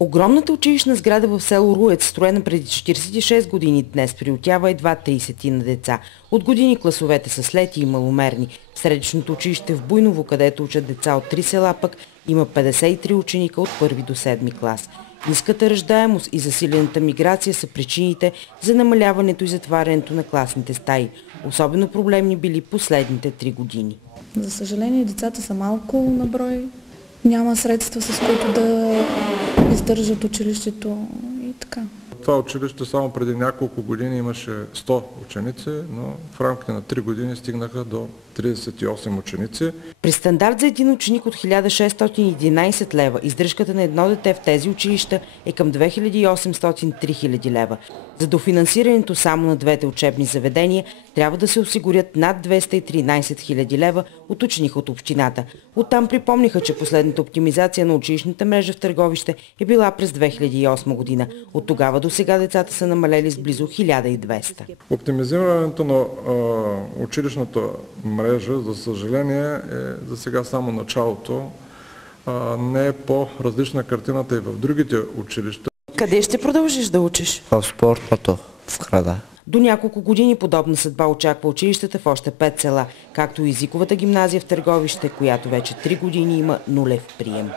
Огромната училищна сграда в село Руец, строена преди 46 години, днес приютява едва 30 на деца. От години класовете са слети и маломерни. В средищното училище в Буйново, където учат деца от 3 села, пък има 53 ученика от 1 до 7 клас. Ниската раждаемост и засилената миграция са причините за намаляването и затварянето на класните стаи. Особено проблемни били последните 3 години. За съжаление, децата са малко на брой. Няма средства, с които да издържат училището и така. Това училище само преди няколко години имаше 100 ученици, но в рамките на 3 години стигнаха до 38 ученици. При стандарт за един ученик от 1611 лева, издръжката на едно дете в тези училища е към 2800-3000 лева. За дофинансирането само на двете учебни заведения трябва да се осигурят над 213 000 лева от ученик от общината. Оттам припомниха, че последната оптимизация на училищната мрежа в Търговище е била през 2008 година. От тогава до сега децата са намалели с близо 1200. Оптимизирането на училищната мрежа, за съжаление, е за сега само началото. Не е по-различна картината и в другите училища. Къде ще продължиш да учиш? В спортното, в Храда. До няколко години подобна съдба очаква училищата в още 5 села, както и езиковата гимназия в Търговище, която вече 3 години има нулев прием.